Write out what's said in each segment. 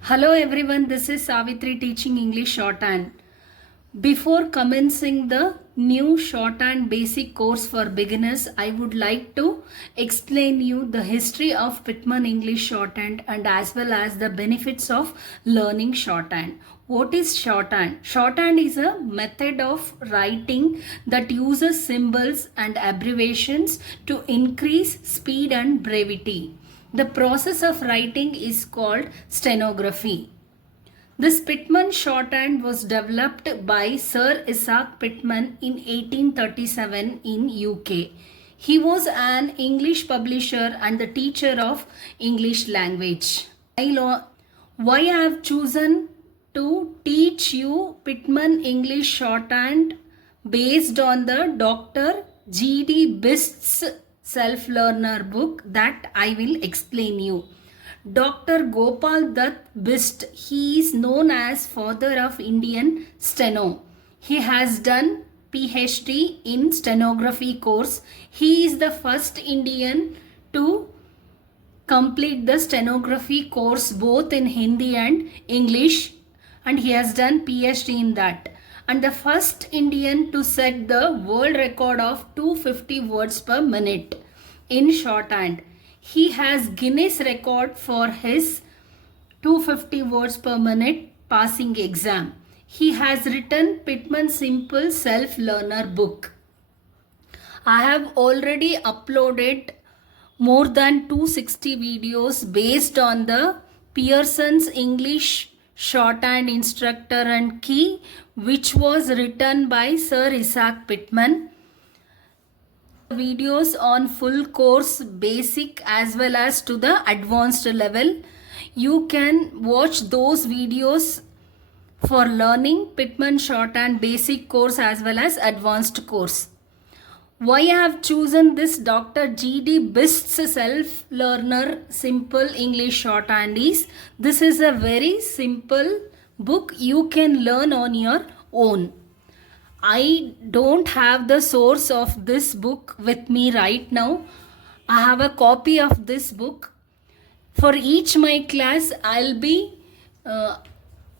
Hello everyone, this is Savitri teaching English shorthand. Before commencing the new shorthand basic course for beginners, I would like to explain you the history of Pitman English shorthand and as well as the benefits of learning shorthand. What is shorthand? Shorthand is a method of writing that uses symbols and abbreviations to increase speed and brevity. The process of writing is called stenography. This Pitman shorthand was developed by Sir Isaac Pitman in 1837 in UK. He was an English publisher and the teacher of English language. Why I have chosen to teach you Pitman English shorthand based on the Dr. G.D. Bist's self-learner book that I will explain you. Dr. Gopal Dutt Bist, he is known as father of Indian steno. He has done PhD in stenography course. He is the first Indian to complete the stenography course both in Hindi and English, and he has done PhD in that. And the first Indian to set the world record of 250 words per minute in shorthand. He has Guinness record for his 250 words per minute passing exam. He has written Pitman Simple Self-Learner book. I have already uploaded more than 260 videos based on the Pearson's English shorthand instructor and key, which was written by Sir Isaac Pitman. Videos on full course basic as well as to the advanced level. You can watch those videos for learning Pitman shorthand basic course as well as advanced course. Why I have chosen this Dr. G.D. Bist's self-learner simple English shorthand is, this is a very simple book you can learn on your own. I don't have the source of this book with me right now. I have a copy of this book. For each my class, I'll be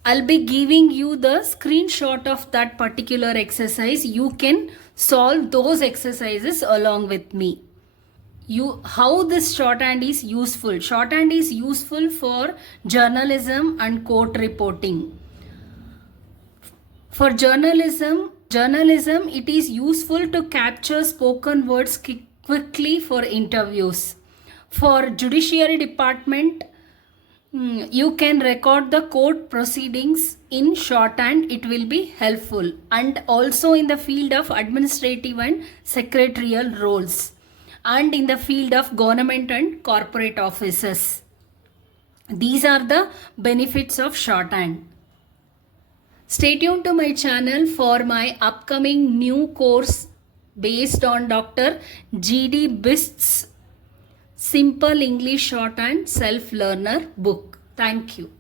giving you the screenshot of that particular exercise. You can solve those exercises along with me. How this shorthand is useful? Shorthand is useful for journalism and court reporting. For journalism, it is useful to capture spoken words quickly for interviews. For judiciary department, you can record the court proceedings in shorthand. It will be helpful. And also in the field of administrative and secretarial roles, and in the field of government and corporate offices. These are the benefits of shorthand. Stay tuned to my channel for my upcoming new course based on Dr. G.D. Bist's Simple English Shorthand Self-Learner book. Thank you.